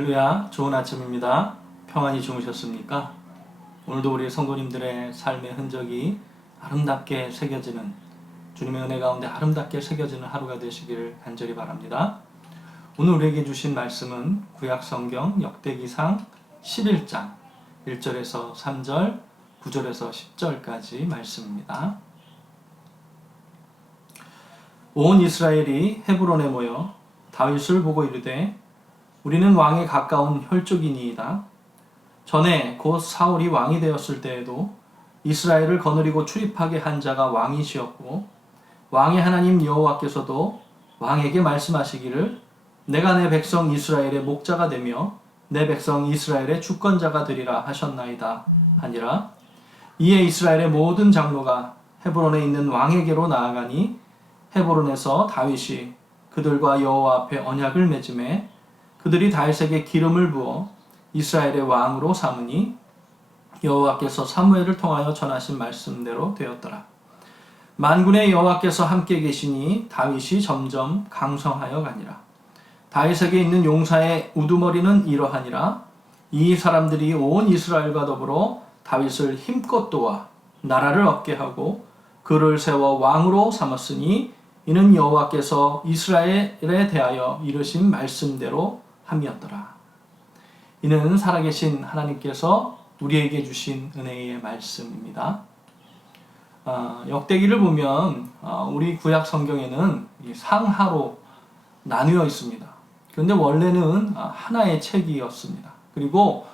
할렐루야, 좋은 아침입니다. 평안히 주무셨습니까? 오늘도 우리 성도님들의 삶의 흔적이 아름답게 새겨지는, 주님의 은혜 가운데 아름답게 새겨지는 하루가 되시기를 간절히 바랍니다. 오늘 우리에게 주신 말씀은 구약성경 역대기상 11장 1절에서 3절, 9절에서 10절까지 말씀입니다. 온 이스라엘이 헤브론에 모여 다윗을 보고 이르되 우리는 왕에 가까운 혈족이니이다. 전에 곧 사울이 왕이 되었을 때에도 이스라엘을 거느리고 출입하게 한 자가 왕이시었고 왕의 하나님 여호와께서도 왕에게 말씀하시기를 내가 내 백성 이스라엘의 목자가 되며 내 백성 이스라엘의 주권자가 되리라 하셨나이다 하니라. 이에 이스라엘의 모든 장로가 헤브론에 있는 왕에게로 나아가니 헤브론에서 다윗이 그들과 여호와 앞에 언약을 맺음에 그들이 다윗에게 기름을 부어 이스라엘의 왕으로 삼으니 여호와께서 사무엘을 통하여 전하신 말씀대로 되었더라. 만군의 여호와께서 함께 계시니 다윗이 점점 강성하여 가니라. 다윗에게 있는 용사의 우두머리는 이러하니라. 이 사람들이 온 이스라엘과 더불어 다윗을 힘껏 도와 나라를 얻게 하고 그를 세워 왕으로 삼았으니 이는 여호와께서 이스라엘에 대하여 이르신 말씀대로 함이었더라. 이는 살아계신 하나님께서 우리에게 주신 은혜의 말씀입니다. 역대기를 보면 우리 구약 성경에는 상하로 나누어 있습니다. 그런데 원래는 하나의 책이었습니다. 그리고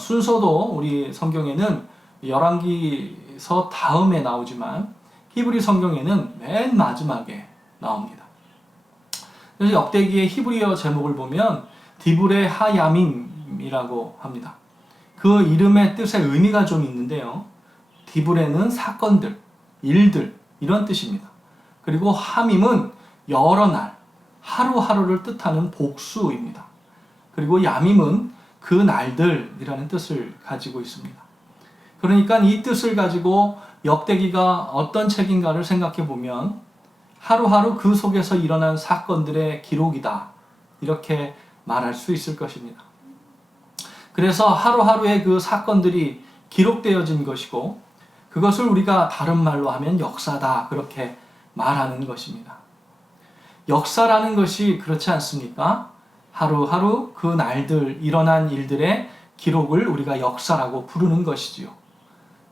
순서도 우리 성경에는 열왕기서 다음에 나오지만 히브리 성경에는 맨 마지막에 나옵니다. 그래서 역대기의 히브리어 제목을 보면 디브레 하야밈이라고 합니다. 그 이름의 뜻의 의미가 좀 있는데요. 디브레는 사건들, 일들 이런 뜻입니다. 그리고 하밈은 여러 날, 하루하루를 뜻하는 복수입니다. 그리고 야밈은 그 날들이라는 뜻을 가지고 있습니다. 그러니까 이 뜻을 가지고 역대기가 어떤 책인가를 생각해 보면 하루하루 그 속에서 일어난 사건들의 기록이다. 이렇게 말할 수 있을 것입니다. 그래서 하루하루의 그 사건들이 기록되어진 것이고 그것을 우리가 다른 말로 하면 역사다. 그렇게 말하는 것입니다. 역사라는 것이 그렇지 않습니까? 하루하루 그 날들, 일어난 일들의 기록을 우리가 역사라고 부르는 것이지요.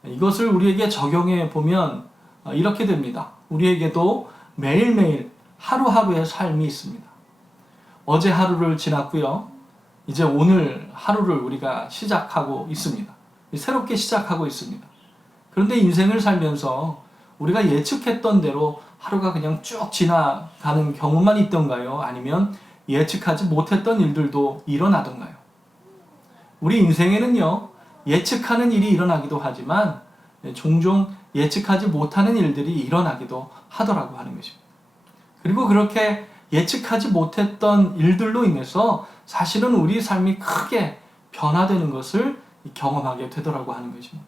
이것을 우리에게 적용해 보면 이렇게 됩니다. 우리에게도 매일매일 하루하루의 삶이 있습니다. 어제 하루를 지났고요. 이제 오늘 하루를 우리가 시작하고 있습니다. 새롭게 시작하고 있습니다. 그런데 인생을 살면서 우리가 예측했던 대로 하루가 그냥 쭉 지나가는 경우만 있던가요? 아니면 예측하지 못했던 일들도 일어나던가요? 우리 인생에는요, 예측하는 일이 일어나기도 하지만 종종 예측하지 못하는 일들이 일어나기도 하더라고 하는 것입니다. 그리고 그렇게 예측하지 못했던 일들로 인해서 사실은 우리 삶이 크게 변화되는 것을 경험하게 되더라고 하는 것입니다.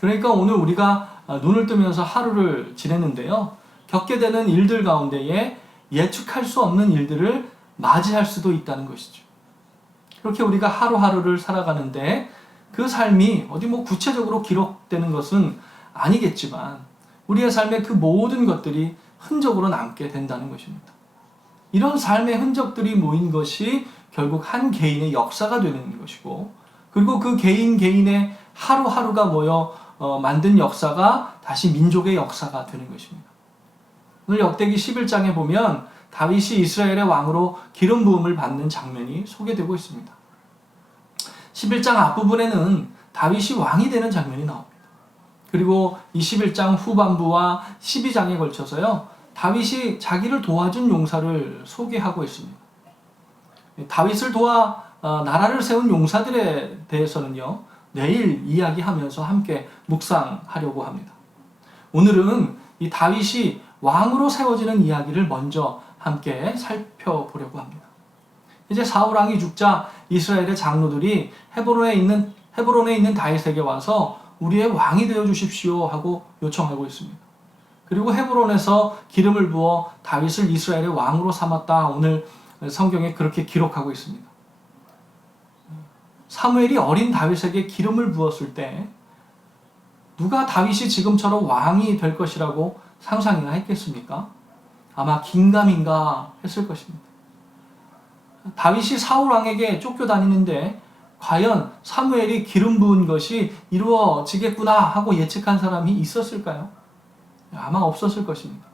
그러니까 오늘 우리가 눈을 뜨면서 하루를 지냈는데요. 겪게 되는 일들 가운데에 예측할 수 없는 일들을 맞이할 수도 있다는 것이죠. 그렇게 우리가 하루하루를 살아가는데 그 삶이 어디 구체적으로 기록되는 것은 아니겠지만 우리의 삶의 그 모든 것들이 흔적으로 남게 된다는 것입니다. 이런 삶의 흔적들이 모인 것이 결국 한 개인의 역사가 되는 것이고 그리고 그 개인의 하루하루가 모여 만든 역사가 다시 민족의 역사가 되는 것입니다. 오늘 역대기 11장에 보면 다윗이 이스라엘의 왕으로 기름 부음을 받는 장면이 소개되고 있습니다. 11장 앞부분에는 다윗이 왕이 되는 장면이 나옵니다. 그리고 21장 후반부와 12장에 걸쳐서요. 다윗이 자기를 도와준 용사를 소개하고 있습니다. 다윗을 도와 나라를 세운 용사들에 대해서는요. 내일 이야기하면서 함께 묵상하려고 합니다. 오늘은 이 다윗이 왕으로 세워지는 이야기를 먼저 함께 살펴보려고 합니다. 이제 사울 왕이 죽자 이스라엘의 장로들이 헤브론에 있는 다윗에게 와서 우리의 왕이 되어 주십시오 하고 요청하고 있습니다. 그리고 헤브론에서 기름을 부어 다윗을 이스라엘의 왕으로 삼았다. 오늘 성경에 그렇게 기록하고 있습니다. 사무엘이 어린 다윗에게 기름을 부었을 때 누가 다윗이 지금처럼 왕이 될 것이라고 상상이나 했겠습니까? 아마 긴가민가 했을 것입니다. 다윗이 사울 왕에게 쫓겨다니는데 과연 사무엘이 기름 부은 것이 이루어지겠구나 하고 예측한 사람이 있었을까요? 아마 없었을 것입니다.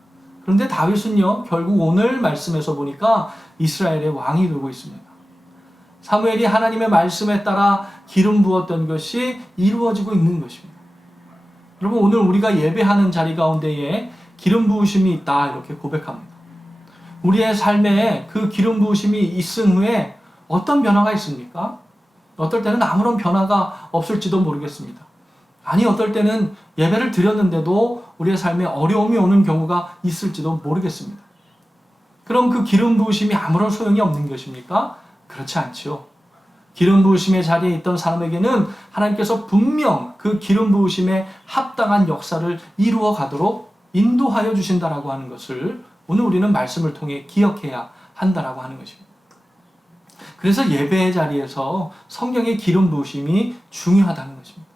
그런데 다윗은요, 결국 오늘 말씀에서 보니까 이스라엘의 왕이 되고 있습니다. 사무엘이 하나님의 말씀에 따라 기름 부었던 것이 이루어지고 있는 것입니다. 여러분, 오늘 우리가 예배하는 자리 가운데에 기름 부으심이 있다 이렇게 고백합니다. 우리의 삶에 그 기름 부으심이 있은 후에 어떤 변화가 있습니까? 어떨 때는 아무런 변화가 없을지도 모르겠습니다. 아니, 어떨 때는 예배를 드렸는데도 우리의 삶에 어려움이 오는 경우가 있을지도 모르겠습니다. 그럼 그 기름 부으심이 아무런 소용이 없는 것입니까? 그렇지 않지요. 기름 부으심의 자리에 있던 사람에게는 하나님께서 분명 그 기름 부으심에 합당한 역사를 이루어 가도록 인도하여 주신다라고 하는 것을 오늘 우리는 말씀을 통해 기억해야 한다라고 하는 것입니다. 그래서 예배의 자리에서 성령의 기름 부으심이 중요하다는 것입니다.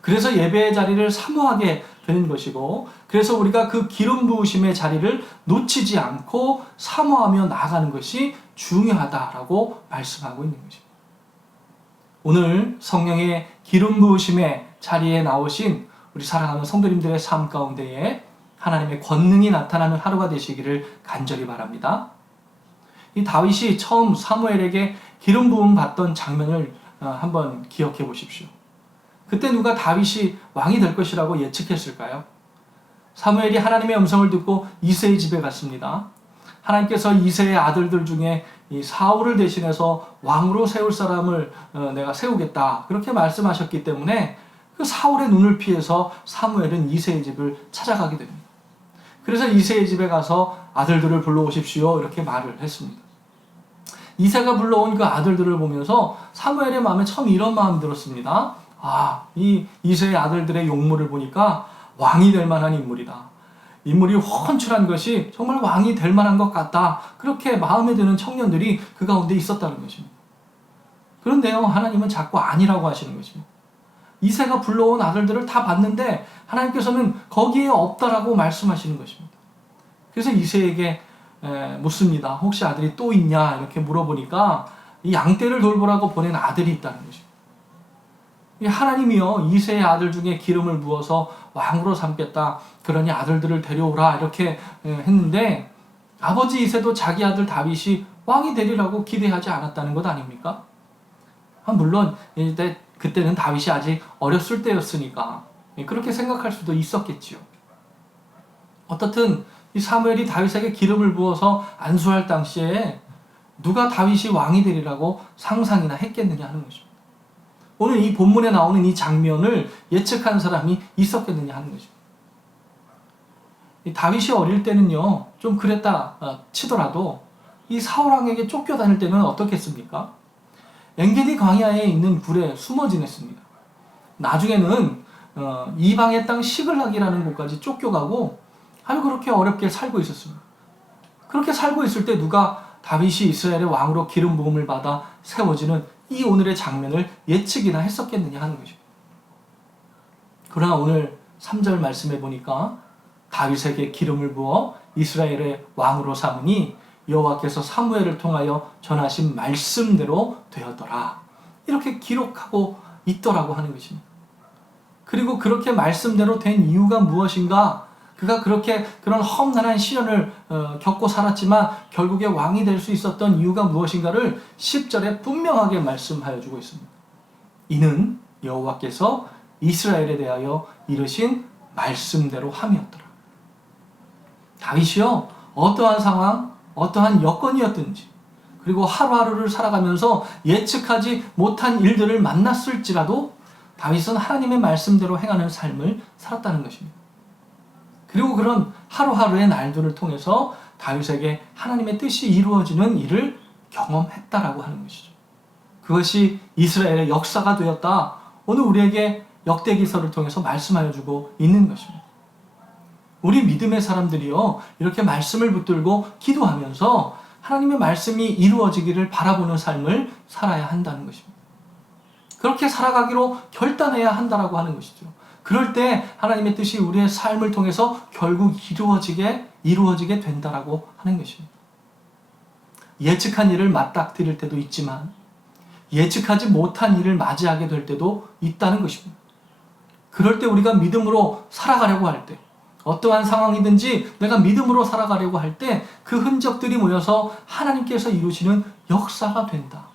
그래서 예배의 자리를 사모하게 되는 것이고, 그래서 우리가 그 기름 부으심의 자리를 놓치지 않고 사모하며 나아가는 것이 중요하다라고 말씀하고 있는 것입니다. 오늘 성령의 기름 부으심의 자리에 나오신 우리 사랑하는 성도님들의 삶 가운데에 하나님의 권능이 나타나는 하루가 되시기를 간절히 바랍니다. 이 다윗이 처음 사무엘에게 기름 부음 받던 장면을 한번 기억해 보십시오. 그때 누가 다윗이 왕이 될 것이라고 예측했을까요? 사무엘이 하나님의 음성을 듣고 이새의 집에 갔습니다. 하나님께서 이새의 아들들 중에 이 사울을 대신해서 왕으로 세울 사람을 내가 세우겠다 그렇게 말씀하셨기 때문에 그 사울의 눈을 피해서 사무엘은 이새의 집을 찾아가게 됩니다. 그래서 이새의 집에 가서 아들들을 불러오십시오 이렇게 말을 했습니다. 이새가 불러온 그 아들들을 보면서 사무엘의 마음에 처음 이런 마음이 들었습니다. 아, 이 이새의 아들들의 용모를 보니까 왕이 될 만한 인물이다. 인물이 훤칠한 것이 정말 왕이 될 만한 것 같다. 그렇게 마음에 드는 청년들이 그 가운데 있었다는 것입니다. 그런데요, 하나님은 자꾸 아니라고 하시는 것입니다. 이새가 불러온 아들들을 다 봤는데 하나님께서는 거기에 없다라고 말씀하시는 것입니다. 그래서 이새에게 묻습니다. 혹시 아들이 또 있냐? 이렇게 물어보니까 이 양떼를 돌보라고 보낸 아들이 있다는 것입니다. 하나님이요, 이새의 아들 중에 기름을 부어서 왕으로 삼겠다. 그러니 아들들을 데려오라. 이렇게 했는데 아버지 이새도 자기 아들 다윗이 왕이 되리라고 기대하지 않았다는 것 아닙니까? 물론 그때는 다윗이 아직 어렸을 때였으니까 그렇게 생각할 수도 있었겠지요. 어떻든 이 사무엘이 다윗에게 기름을 부어서 안수할 당시에 누가 다윗이 왕이 되리라고 상상이나 했겠느냐 하는 것입니다. 오늘 이 본문에 나오는 이 장면을 예측한 사람이 있었겠느냐 하는 것입니다. 이 다윗이 어릴 때는요, 좀 그랬다 치더라도 이 사울 왕에게 쫓겨다닐 때는 어떻겠습니까? 엔게디 광야에 있는 굴에 숨어 지냈습니다. 나중에는 이방의 땅 시글락이라는 곳까지 쫓겨가고 아주 그렇게 어렵게 살고 있었습니다. 그렇게 살고 있을 때 누가 다윗이 이스라엘의 왕으로 기름 부음을 받아 세워지는 이 오늘의 장면을 예측이나 했었겠느냐 하는 것입니다. 그러나 오늘 3절 말씀해 보니까 다윗에게 기름을 부어 이스라엘의 왕으로 삼으니 여호와께서 사무엘을 통하여 전하신 말씀대로 되었더라. 이렇게 기록하고 있더라고 하는 것입니다. 그리고 그렇게 말씀대로 된 이유가 무엇인가? 그가 그렇게 그런 험난한 시련을 겪고 살았지만 결국에 왕이 될 수 있었던 이유가 무엇인가를 10절에 분명하게 말씀하여 주고 있습니다. 이는 여호와께서 이스라엘에 대하여 이르신 말씀대로 함이었더라. 다윗이요, 어떠한 상황, 어떠한 여건이었든지 그리고 하루하루를 살아가면서 예측하지 못한 일들을 만났을지라도 다윗은 하나님의 말씀대로 행하는 삶을 살았다는 것입니다. 그리고 그런 하루하루의 날들을 통해서 다윗에게 하나님의 뜻이 이루어지는 일을 경험했다라고 하는 것이죠. 그것이 이스라엘의 역사가 되었다. 오늘 우리에게 역대기서를 통해서 말씀하여 주고 있는 것입니다. 우리 믿음의 사람들이요, 이렇게 말씀을 붙들고 기도하면서 하나님의 말씀이 이루어지기를 바라보는 삶을 살아야 한다는 것입니다. 그렇게 살아가기로 결단해야 한다라고 하는 것이죠. 그럴 때 하나님의 뜻이 우리의 삶을 통해서 결국 이루어지게 된다라고 하는 것입니다. 예측한 일을 맞닥뜨릴 때도 있지만 예측하지 못한 일을 맞이하게 될 때도 있다는 것입니다. 그럴 때 우리가 믿음으로 살아가려고 할 때, 어떠한 상황이든지 내가 믿음으로 살아가려고 할 때 그 흔적들이 모여서 하나님께서 이루시는 역사가 된다.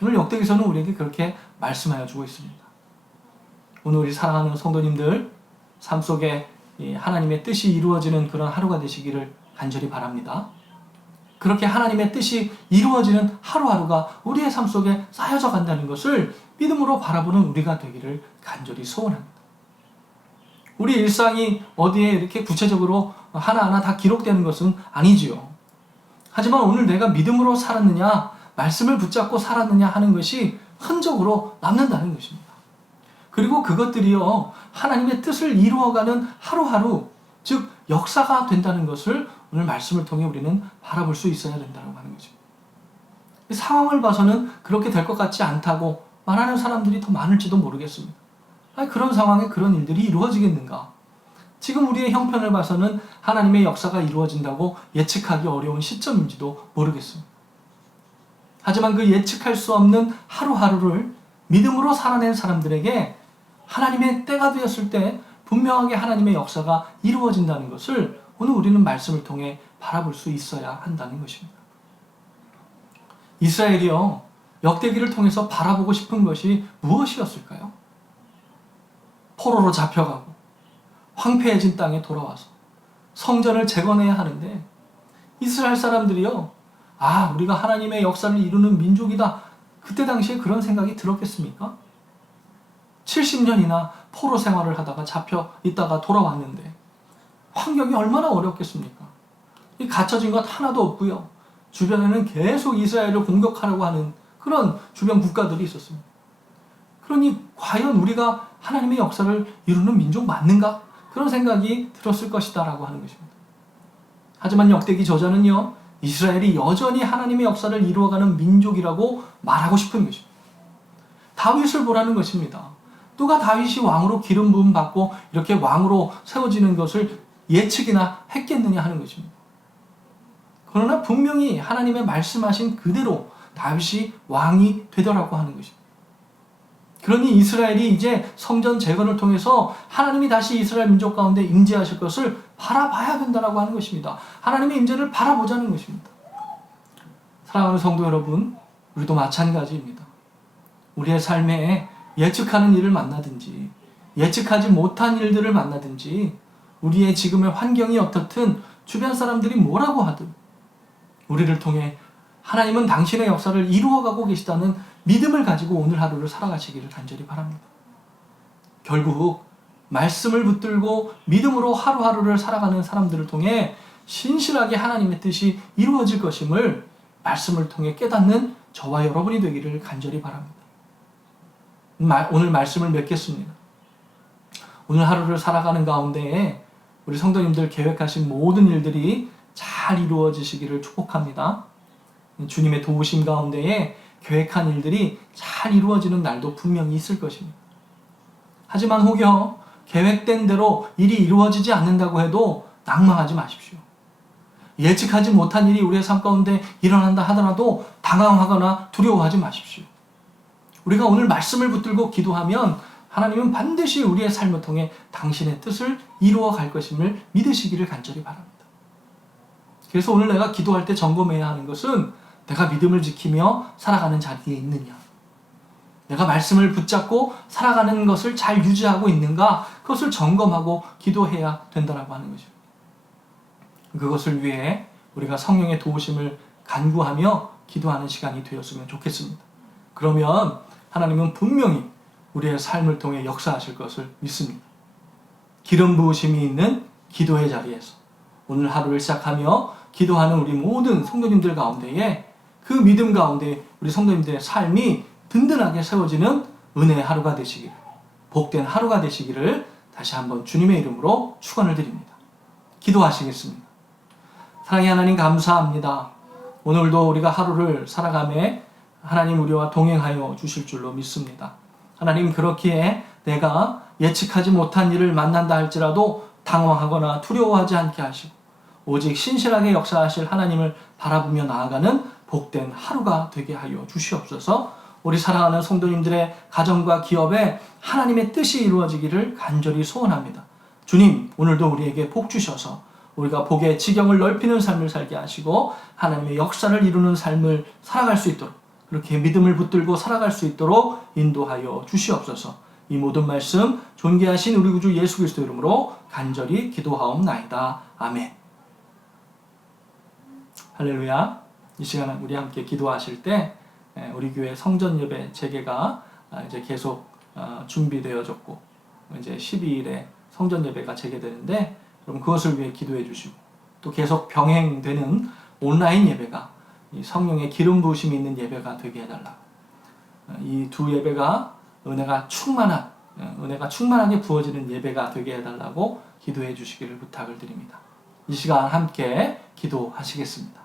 오늘 역대기서는 우리에게 그렇게 말씀하여 주고 있습니다. 오늘 우리 사랑하는 성도님들 삶 속에 하나님의 뜻이 이루어지는 그런 하루가 되시기를 간절히 바랍니다. 그렇게 하나님의 뜻이 이루어지는 하루하루가 우리의 삶 속에 쌓여져 간다는 것을 믿음으로 바라보는 우리가 되기를 간절히 소원합니다. 우리 일상이 어디에 이렇게 구체적으로 하나하나 다 기록되는 것은 아니지요. 하지만 오늘 내가 믿음으로 살았느냐, 말씀을 붙잡고 살았느냐 하는 것이 흔적으로 남는다는 것입니다. 그리고 그것들이요, 하나님의 뜻을 이루어가는 하루하루, 즉 역사가 된다는 것을 오늘 말씀을 통해 우리는 바라볼 수 있어야 된다고 하는 거죠. 상황을 봐서는 그렇게 될 것 같지 않다고 말하는 사람들이 더 많을지도 모르겠습니다. 아니, 그런 상황에 그런 일들이 이루어지겠는가? 지금 우리의 형편을 봐서는 하나님의 역사가 이루어진다고 예측하기 어려운 시점인지도 모르겠습니다. 하지만 그 예측할 수 없는 하루하루를 믿음으로 살아낸 사람들에게 하나님의 때가 되었을 때 분명하게 하나님의 역사가 이루어진다는 것을 오늘 우리는 말씀을 통해 바라볼 수 있어야 한다는 것입니다. 이스라엘이요, 역대기를 통해서 바라보고 싶은 것이 무엇이었을까요? 포로로 잡혀가고 황폐해진 땅에 돌아와서 성전을 재건해야 하는데 이스라엘 사람들이요, 우리가 하나님의 역사를 이루는 민족이다. 그때 당시에 그런 생각이 들었겠습니까? 70년이나 포로 생활을 하다가 잡혀 있다가 돌아왔는데 환경이 얼마나 어렵겠습니까? 이 갇혀진 것 하나도 없고요. 주변에는 계속 이스라엘을 공격하려고 하는 그런 주변 국가들이 있었습니다. 그러니 과연 우리가 하나님의 역사를 이루는 민족 맞는가? 그런 생각이 들었을 것이다 라고 하는 것입니다. 하지만 역대기 저자는요, 이스라엘이 여전히 하나님의 역사를 이루어가는 민족이라고 말하고 싶은 것입니다. 다윗을 보라는 것입니다. 누가 다윗이 왕으로 기름 부음 받고 이렇게 왕으로 세워지는 것을 예측이나 했겠느냐 하는 것입니다. 그러나 분명히 하나님의 말씀하신 그대로 다윗이 왕이 되더라고 하는 것입니다. 그러니 이스라엘이 이제 성전 재건을 통해서 하나님이 다시 이스라엘 민족 가운데 임재하실 것을 바라봐야 된다고 하는 것입니다. 하나님의 임재를 바라보자는 것입니다. 사랑하는 성도 여러분, 우리도 마찬가지입니다. 우리의 삶에 예측하는 일을 만나든지 예측하지 못한 일들을 만나든지 우리의 지금의 환경이 어떻든 주변 사람들이 뭐라고 하든 우리를 통해 하나님은 당신의 역사를 이루어가고 계시다는 믿음을 가지고 오늘 하루를 살아가시기를 간절히 바랍니다. 결국 말씀을 붙들고 믿음으로 하루하루를 살아가는 사람들을 통해 신실하게 하나님의 뜻이 이루어질 것임을 말씀을 통해 깨닫는 저와 여러분이 되기를 간절히 바랍니다. 오늘 말씀을 맺겠습니다. 오늘 하루를 살아가는 가운데에 우리 성도님들 계획하신 모든 일들이 잘 이루어지시기를 축복합니다. 주님의 도우심 가운데에 계획한 일들이 잘 이루어지는 날도 분명히 있을 것입니다. 하지만 혹여 계획된 대로 일이 이루어지지 않는다고 해도 낭망하지 마십시오. 예측하지 못한 일이 우리의 삶 가운데 일어난다 하더라도 당황하거나 두려워하지 마십시오. 우리가 오늘 말씀을 붙들고 기도하면 하나님은 반드시 우리의 삶을 통해 당신의 뜻을 이루어 갈 것임을 믿으시기를 간절히 바랍니다. 그래서 오늘 내가 기도할 때 점검해야 하는 것은 내가 믿음을 지키며 살아가는 자리에 있느냐, 내가 말씀을 붙잡고 살아가는 것을 잘 유지하고 있는가, 그것을 점검하고 기도해야 된다고 하는 것입니다. 그것을 위해 우리가 성령의 도우심을 간구하며 기도하는 시간이 되었으면 좋겠습니다. 그러면 하나님은 분명히 우리의 삶을 통해 역사하실 것을 믿습니다. 기름 부으심이 있는 기도의 자리에서 오늘 하루를 시작하며 기도하는 우리 모든 성도님들 가운데에 그 믿음 가운데 우리 성도님들의 삶이 든든하게 세워지는 은혜의 하루가 되시기를, 복된 하루가 되시기를 다시 한번 주님의 이름으로 축원을 드립니다. 기도하시겠습니다. 사랑의 하나님 감사합니다. 오늘도 우리가 하루를 살아가며 하나님 우리와 동행하여 주실 줄로 믿습니다. 하나님 그렇기에 내가 예측하지 못한 일을 만난다 할지라도 당황하거나 두려워하지 않게 하시고 오직 신실하게 역사하실 하나님을 바라보며 나아가는 복된 하루가 되게 하여 주시옵소서. 우리 사랑하는 성도님들의 가정과 기업에 하나님의 뜻이 이루어지기를 간절히 소원합니다. 주님, 오늘도 우리에게 복 주셔서 우리가 복의 지경을 넓히는 삶을 살게 하시고 하나님의 역사를 이루는 삶을 살아갈 수 있도록, 그렇게 믿음을 붙들고 살아갈 수 있도록 인도하여 주시옵소서. 이 모든 말씀 존귀하신 우리 구주 예수 그리스도 이름으로 간절히 기도하옵나이다. 아멘. 할렐루야. 이 시간에 우리 함께 기도하실 때 우리 교회 성전 예배 재개가 이제 계속 준비되어졌고 이제 12일에 성전 예배가 재개되는데 그럼 그것을 위해 기도해 주시고 또 계속 병행되는 온라인 예배가 이 성령의 기름 부으심이 있는 예배가 되게 해달라. 이 두 예배가 은혜가 충만하게 부어지는 예배가 되게 해달라고 기도해 주시기를 부탁을 드립니다. 이 시간 함께 기도하시겠습니다.